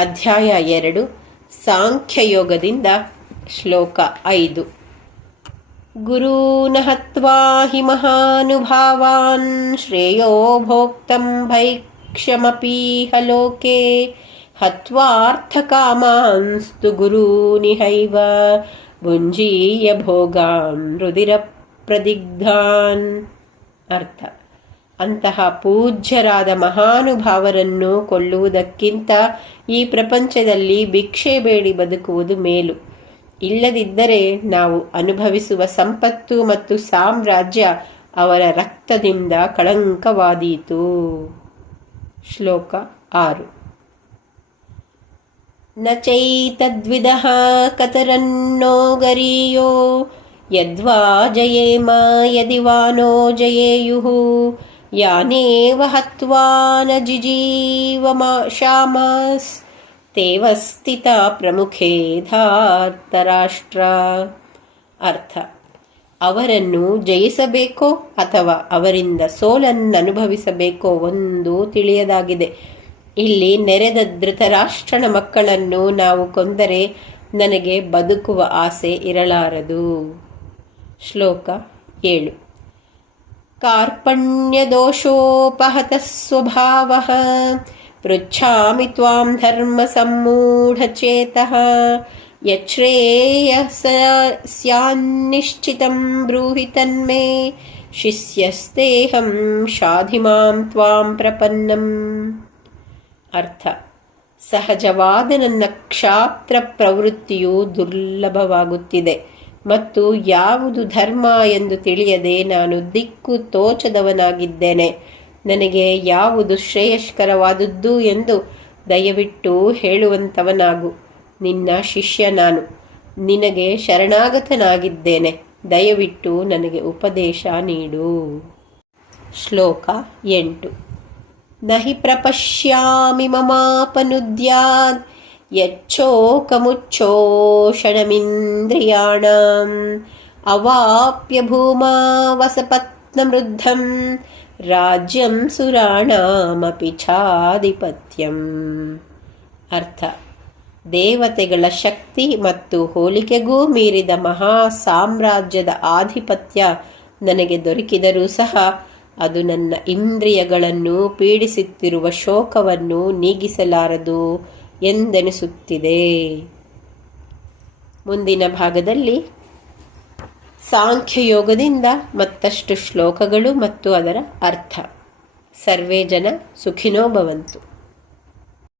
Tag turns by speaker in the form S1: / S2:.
S1: ಅಧ್ಯಾಯ ಎರಡು, ಸಾಂಖ್ಯಯೋಗದಿಂದ ಶ್ಲೋಕ ಐದು. ಗುರೂನ ಹತ್ವಾ ಹಿ ಮಹಾನುಭಾವಾನ್ ಶ್ರೇಯೋ ಭೋಕ್ತಂ ಭೈಕ್ಷಮಪೀಹ ಲೋಕೆ ಹತ್ವಾರ್ಥಕಾಮಾಂಸ್ತು ಗುರೂನಿಹೈವ ಭುಂಜೀಯ ಭೋಗಾನ್ ರುದಿರ ಪ್ರದಿಗ್ಧಾನ್ ಅರ್ಥ. ಅಂತಹ ಪೂಜ್ಯರಾದ ಮಹಾನುಭಾವರನ್ನು ಕೊಳ್ಳುವುದಕ್ಕಿಂತ ಈ ಪ್ರಪಂಚದಲ್ಲಿ ಭಿಕ್ಷೆ ಬೇಡಿ ಬದುಕುವುದು ಮೇಲು. ಇಲ್ಲದಿದ್ದರೆ ನಾವು ಅನುಭವಿಸುವ ಸಂಪತ್ತು ಮತ್ತು ಸಾಮ್ರಾಜ್ಯ ಅವರ ರಕ್ತದಿಂದ ಕಳಂಕವಾದೀತು. ಶ್ಲೋಕ ಆರು. ನ ಚೈತದ್ವಿಧ ಕತರನ್ನೋ ಗರಿಯೋ, ಯದ್ವಾ ಜಯೇಮ ಯದಿ ವಾನೋ नो ಜಯೇಯುಃ ಯಾನೇವ हत्वा न ತೇವ ಸ್ಥಿತ ಪ್ರಮುಖೇ ಅರ್ಥ. ಅವರನ್ನು ಜಯಿಸಬೇಕೋ ಅಥವಾ ಅವರಿಂದ ಸೋಲನ್ನನುಭವಿಸಬೇಕೋ ಒಂದು ತಿಳಿಯದಾಗಿದೆ. ಇಲ್ಲಿ ನೆರೆದ ಧೃತರಾಷ್ಟ್ರನ ಮಕ್ಕಳನ್ನು ನಾವು ಕೊಂದರೆ ನನಗೆ ಬದುಕುವ ಆಸೆ ಇರಲಾರದು. ಶ್ಲೋಕ ಏಳು. ಕಾರ್ಪಣ್ಯದೋಷೋಪಹತಃ ಸ್ವಭಾವಃ ಪೃಚ್ಛಾಮಿ ತ್ವಾಂ ಧರ್ಮ ಸಮ್ಮೂಢಚೇತಃ स ಸ್ಯಾನ್ನಿಶ್ಚಿತಂ ब्रूहि तन्मे। ಶಿಷ್ಯಸ್ತೇಹಂ शाधिमां त्वां प्रपन्नम्। ಅರ್ಥ ಸಹಜವಾದ ನನ್ನ ಕ್ಷಾತ್ರ ಪ್ರವೃತ್ತಿಯು ದುರ್ಲಭವಾಗುತ್ತಿದೆ ಮತ್ತು ಯಾವುದು ಧರ್ಮ ಎಂದು ತಿಳಿಯದೆ ನಾನು ದಿಕ್ಕು ತೋಚದವನಾಗಿದ್ದೇನೆ. ನನಗೆ ಯಾವುದು ಶ್ರೇಯಸ್ಕರವಾದದ್ದು ಎಂದು ದಯವಿಟ್ಟು ಹೇಳುವಂತವನಾಗು. ನಿನ್ನ ಶಿಷ್ಯ ನಾನು. ನಿನಗೆ ಶರಣಾಗತನಾಗಿದ್ದೇನೆ. ದಯವಿಟ್ಟು ನನಗೆ ಉಪದೇಶ ನೀಡು. ಶ್ಲೋಕ ಎಂಟು. ನಹಿ ಪ್ರಪಶ್ಯಾಮಿ ಮಮಾಪನುದ್ಯಾದ್ ಯಚ್ಚೋಕಮುಚ್ಚೋಷಣಮಿಂದ್ರಿಯಾಣಂ अवाप्य भूमा ವಸಪತ್ನಮೃದ್ಧಂ ರಾಜ್ಯಂ ಸುರಾಣಾಮಪಿ ಛಾಧಿಪತ್ಯಂ ಅರ್ಥ ದೇವತೆಗಳ ಶಕ್ತಿ ಮತ್ತು ಹೋಲಿಕೆಗೂ ಮೀರಿದ ಮಹಾ ಸಾಮ್ರಾಜ್ಯದ ಆಧಿಪತ್ಯ ನನಗೆ ದೊರಕಿದರೂ ಸಹ ಅದು ನನ್ನ ಇಂದ್ರಿಯಗಳನ್ನು ಪೀಡಿಸುತ್ತಿರುವ ಶೋಕವನ್ನು ನೀಗಿಸಲಾರದು. ಎಂದೆನಿಸುತ್ತಿದೆ. ಮುಂದಿನ ಭಾಗದಲ್ಲಿ ಸಾಂಖ್ಯಯೋಗದಿಂದ ಮತ್ತಷ್ಟು ಶ್ಲೋಕಗಳು ಮತ್ತು ಅದರ ಅರ್ಥ. ಸರ್ವೇ ಜನ ಸುಖಿನೋ ಭವಂತು.